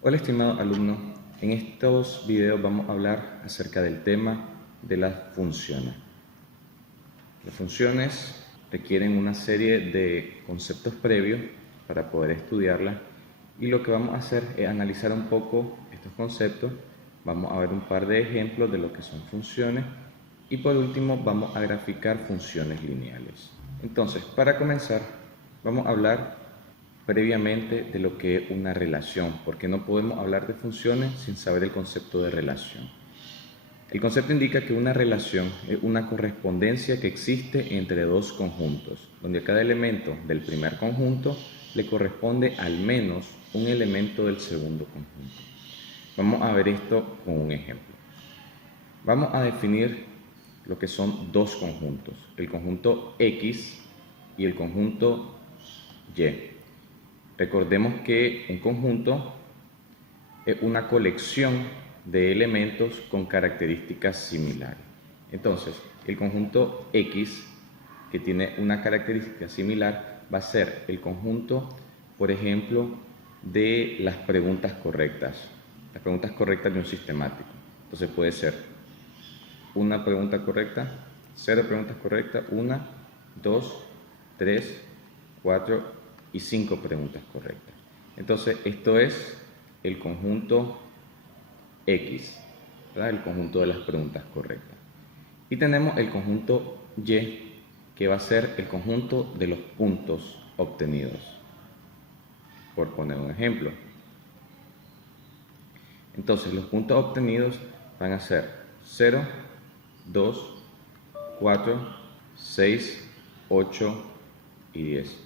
Hola estimado alumno, en estos videos vamos a hablar acerca del tema de las funciones. Las funciones requieren una serie de conceptos previos para poder estudiarlas y lo que vamos a hacer es analizar un poco estos conceptos, vamos a ver un par de ejemplos de lo que son funciones y por último vamos a graficar funciones lineales. Entonces, para comenzar, vamos a hablar previamente de lo que es una relación, porque no podemos hablar de funciones sin saber el concepto de relación. El concepto indica que una relación es una correspondencia que existe entre dos conjuntos, donde a cada elemento del primer conjunto le corresponde al menos un elemento del segundo conjunto. Vamos a ver esto con un ejemplo. Vamos a definir lo que son dos conjuntos, el conjunto X y el conjunto Y. Recordemos que un conjunto es una colección de elementos con características similares. Entonces, el conjunto X, que tiene una característica similar, va a ser el conjunto, por ejemplo, de las preguntas correctas de un sistemático. Entonces puede ser una pregunta correcta, 0 preguntas correctas, 1, 2, 3, 4 y 5 preguntas correctas. Entonces, esto es el conjunto X, ¿verdad? El conjunto de las preguntas correctas. Y tenemos el conjunto Y, que va a ser el conjunto de los puntos obtenidos. Por poner un ejemplo. Entonces, los puntos obtenidos van a ser 0, 2, 4, 6, 8 y 10.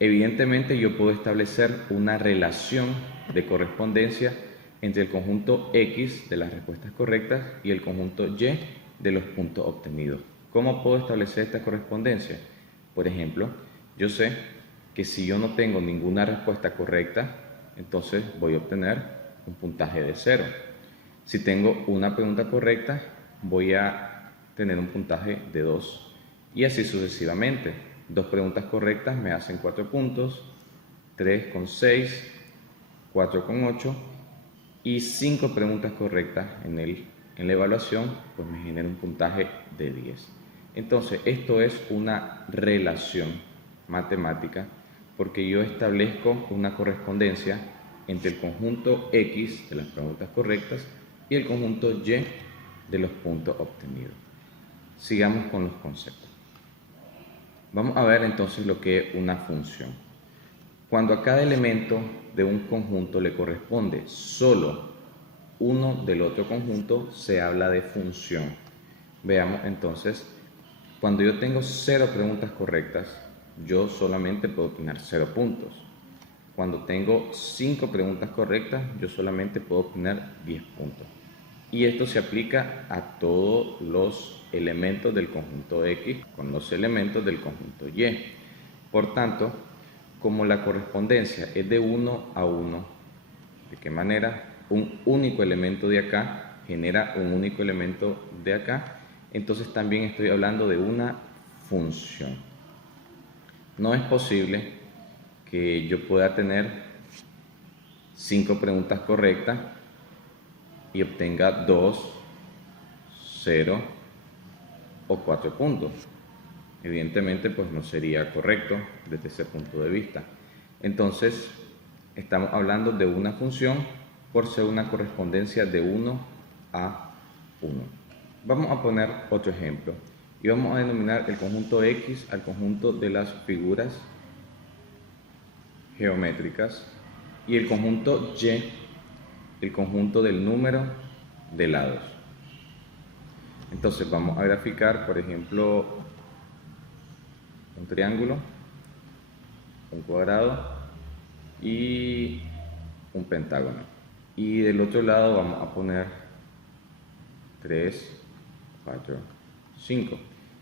Evidentemente yo puedo establecer una relación de correspondencia entre el conjunto X de las respuestas correctas y el conjunto Y de los puntos obtenidos. ¿Cómo puedo establecer esta correspondencia? Por ejemplo, yo sé que si yo no tengo ninguna respuesta correcta, entonces voy a obtener un puntaje de 0. Si tengo una pregunta correcta, voy a tener un puntaje de 2 y así sucesivamente. 2 preguntas correctas me hacen 4 puntos, 3 con 6, 4 con 8 y 5 preguntas correctas en la evaluación pues me genera un puntaje de 10. Entonces esto es una relación matemática porque yo establezco una correspondencia entre el conjunto X de las preguntas correctas y el conjunto Y de los puntos obtenidos. Sigamos con los conceptos. Vamos a ver entonces lo que es una función. Cuando a cada elemento de un conjunto le corresponde solo uno del otro conjunto, se habla de función. Veamos entonces, cuando yo tengo 0 preguntas correctas, yo solamente puedo obtener 0 puntos. Cuando tengo 5 preguntas correctas, yo solamente puedo obtener 10 puntos. Y esto se aplica a todos los elementos del conjunto X con los elementos del conjunto Y. Por tanto, como la correspondencia es de 1 a 1, ¿de qué manera? Un único elemento de acá genera un único elemento de acá, entonces también estoy hablando de una función. No es posible que yo pueda tener 5 preguntas correctas y obtenga 2, 0 o 4 puntos. Evidentemente pues no sería correcto desde ese punto de vista. Entonces estamos hablando de una función por ser una correspondencia de 1 a 1. Vamos a poner otro ejemplo y vamos a denominar el conjunto X al conjunto de las figuras geométricas y el conjunto Y el conjunto del número de lados. Entonces vamos a graficar, por ejemplo, un triángulo, un cuadrado y un pentágono. Y del otro lado vamos a poner 3, 4, 5.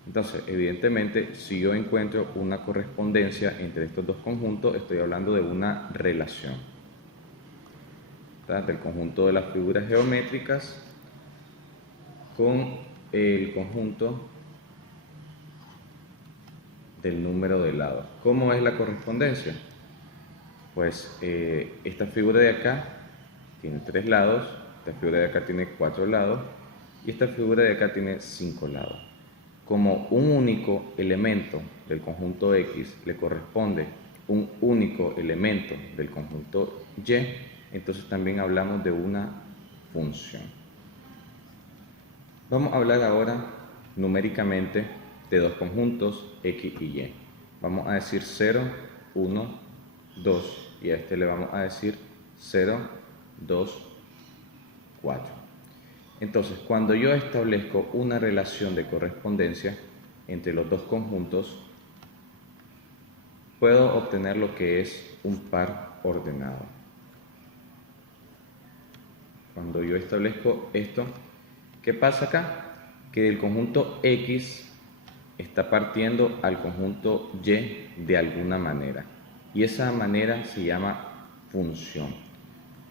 Entonces, evidentemente, si yo encuentro una correspondencia entre estos dos conjuntos, estoy hablando de una relación, ¿verdad? Del conjunto de las figuras geométricas con el conjunto del número de lados. ¿Cómo es la correspondencia? Pues esta figura de acá tiene 3 lados, esta figura de acá tiene 4 lados y esta figura de acá tiene 5 lados. Como un único elemento del conjunto X le corresponde un único elemento del conjunto Y, entonces también hablamos de una función. Vamos a hablar ahora numéricamente de dos conjuntos X y Y. Vamos a decir 0, 1, 2 y a este le vamos a decir 0, 2, 4. Entonces, cuando yo establezco una relación de correspondencia entre los dos conjuntos, puedo obtener lo que es un par ordenado. Cuando yo establezco esto, ¿qué pasa acá? Que el conjunto X está partiendo al conjunto Y de alguna manera. Y esa manera se llama función.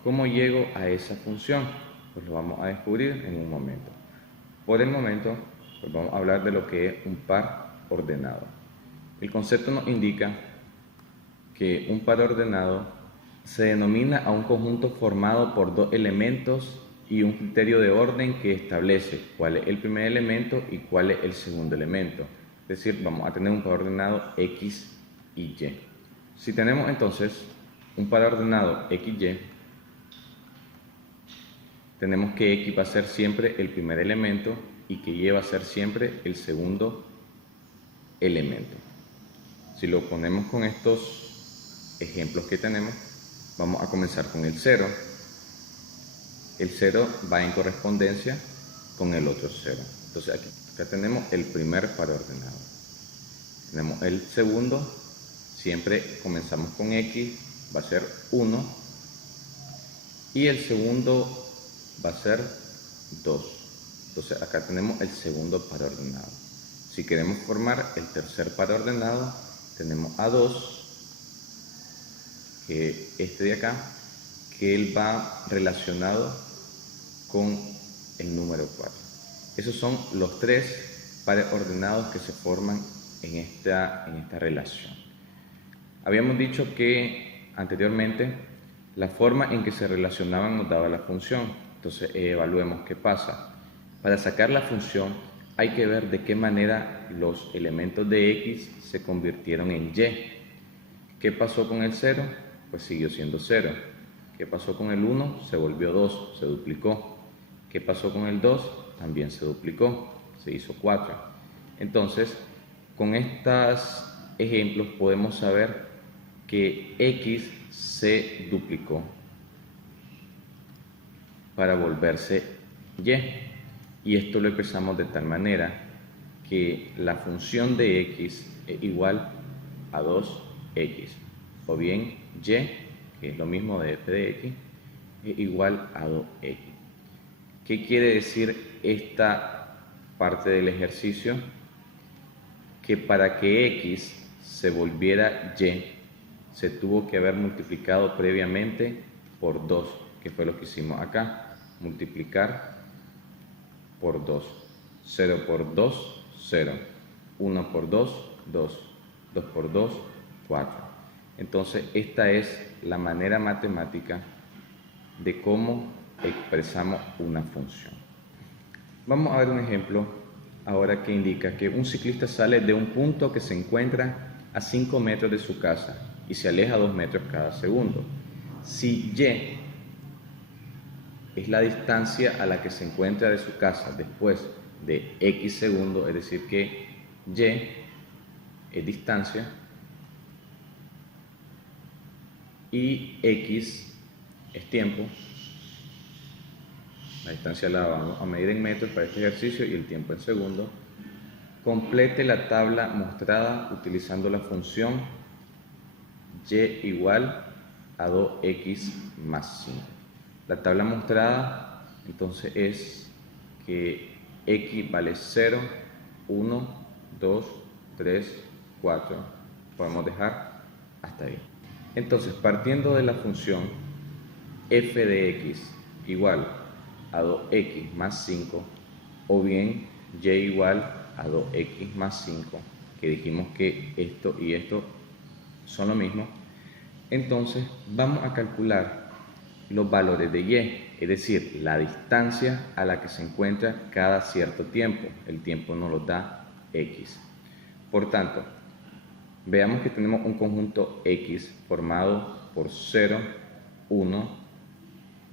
¿Cómo llego a esa función? Pues lo vamos a descubrir en un momento. Por el momento, pues vamos a hablar de lo que es un par ordenado. El concepto nos indica que un par ordenado se denomina a un conjunto formado por dos elementos y un criterio de orden que establece cuál es el primer elemento y cuál es el segundo elemento. Es decir, vamos a tener un par ordenado X y Y. Si tenemos entonces un par ordenado XY, tenemos que X va a ser siempre el primer elemento y que Y va a ser siempre el segundo elemento. Si lo ponemos con estos ejemplos que tenemos, vamos a comenzar con el 0. El 0 va en correspondencia con el otro 0. Entonces acá tenemos el primer par ordenado. Tenemos el segundo, siempre comenzamos con X, va a ser 1. Y el segundo va a ser 2. Entonces acá tenemos el segundo par ordenado. Si queremos formar el tercer par ordenado, tenemos a 2, que este de acá, que él va relacionado con el número 4. Esos son los tres pares ordenados que se forman en esta relación. Habíamos dicho que anteriormente la forma en que se relacionaban nos daba la función. Entonces evaluemos qué pasa. Para sacar la función hay que ver de qué manera los elementos de X se convirtieron en Y. ¿Qué pasó con el 0? Pues siguió siendo 0. ¿Qué pasó con el 1? Se volvió 2, se duplicó. ¿Qué pasó con el 2? También se duplicó, se hizo 4. Entonces, con estos ejemplos podemos saber que X se duplicó para volverse Y. Y esto lo expresamos de tal manera que la función de X es igual a 2X. O bien Y, que es lo mismo de f de X, es igual a 2X. ¿Qué quiere decir esta parte del ejercicio? Que para que X se volviera Y, se tuvo que haber multiplicado previamente por 2, que fue lo que hicimos acá. Multiplicar por 2. 0 por 2, 0. 1 por 2, 2. 2 por 2, 4. Entonces, esta es la manera matemática de cómo expresamos una función. Vamos a ver un ejemplo ahora que indica que un ciclista sale de un punto que se encuentra a 5 metros de su casa y se aleja 2 metros cada segundo. Si Y es la distancia a la que se encuentra de su casa después de X segundos, es decir que Y es distancia y X es tiempo. La distancia la vamos a medir en metros para este ejercicio y el tiempo en segundos. Complete la tabla mostrada utilizando la función Y igual a 2X más 5. La tabla mostrada entonces es que X vale 0, 1, 2, 3, 4. Podemos dejar hasta ahí. Entonces, partiendo de la función f de x igual a 2x más 5, o bien y igual a 2x más 5, que dijimos que esto y esto son lo mismo, entonces vamos a calcular los valores de y, es decir, la distancia a la que se encuentra cada cierto tiempo. El tiempo nos lo da x. Por tanto, veamos que tenemos un conjunto x formado por 0, 1,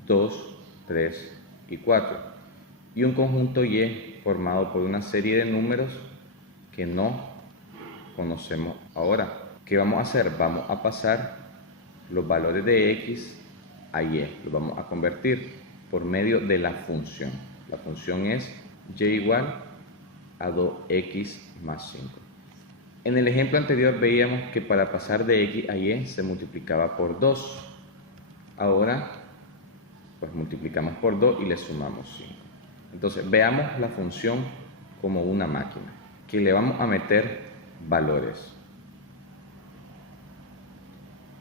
2, 3 y 4. Y un conjunto y formado por una serie de números que no conocemos ahora. ¿Qué vamos a hacer? Vamos a pasar los valores de x a y. Los vamos a convertir por medio de la función. La función es y igual a 2x más 5. En el ejemplo anterior veíamos que para pasar de x a y se multiplicaba por 2. Ahora, pues multiplicamos por 2 y le sumamos 5. Entonces, veamos la función como una máquina, que le vamos a meter valores.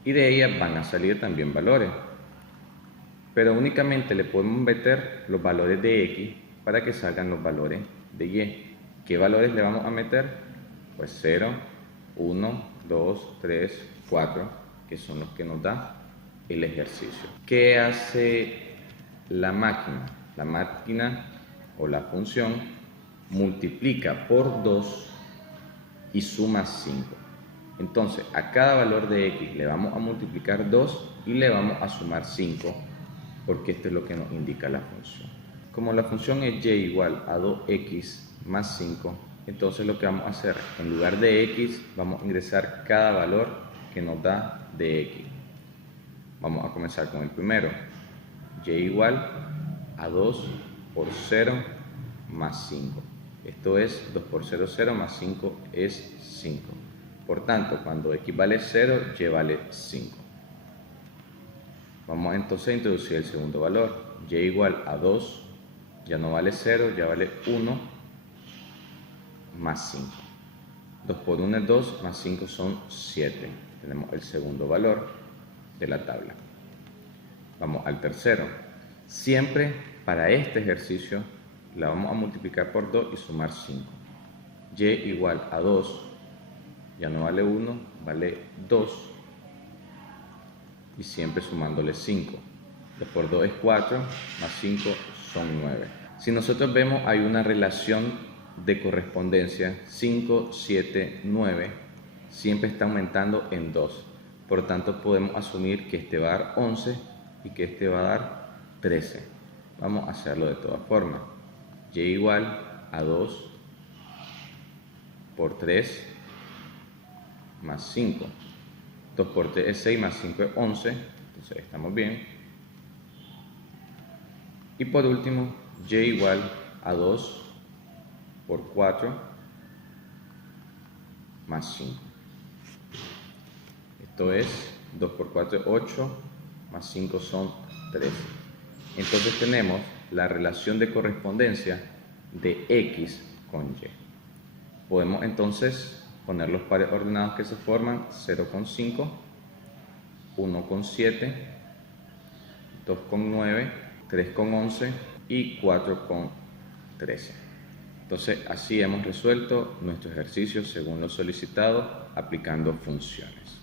Y de ella van a salir también valores. Pero únicamente le podemos meter los valores de x para que salgan los valores de y. ¿Qué valores le vamos a meter? Pues 0, 1, 2, 3, 4, que son los que nos da el ejercicio. ¿Qué hace la máquina? La máquina o la función multiplica por 2 y suma 5. Entonces, a cada valor de x le vamos a multiplicar 2 y le vamos a sumar 5, porque esto es lo que nos indica la función. Como la función es y igual a 2x más 5, entonces lo que vamos a hacer, en lugar de x, vamos a ingresar cada valor que nos da de x. Vamos a comenzar con el primero. Y igual a 2 por 0 más 5. Esto es 2 por 0, 0 más 5 es 5. Por tanto, cuando x vale 0, y vale 5. Vamos entonces a introducir el segundo valor. Y igual a 2, ya no vale 0, ya vale 1 más 5. 2 por 1 es 2, más 5 son 7. Tenemos el segundo valor de la tabla. Vamos al tercero. Siempre para este ejercicio la vamos a multiplicar por 2 y sumar 5. Y igual a 2, ya no vale 1, vale 2. Y siempre sumándole 5. 2 por 2 es 4, más 5 son 9. Si nosotros vemos, hay una relación de correspondencia, 5, 7, 9, siempre está aumentando en 2. Por tanto, podemos asumir que este va a dar 11 y que este va a dar 13. Vamos a hacerlo de todas formas. Y igual a 2 por 3 más 5. 2 por 3 es 6, más 5 es 11, entonces estamos bien. Y por último, y igual a 2 por 4 más 5. Esto es 2 por 4 es 8, más 5 son 13. Entonces tenemos la relación de correspondencia de x con y. Podemos entonces poner los pares ordenados que se forman: 0,5, 1,7, 2,9, 3,11 y 4,13. Entonces, así hemos resuelto nuestro ejercicio según lo solicitado aplicando funciones.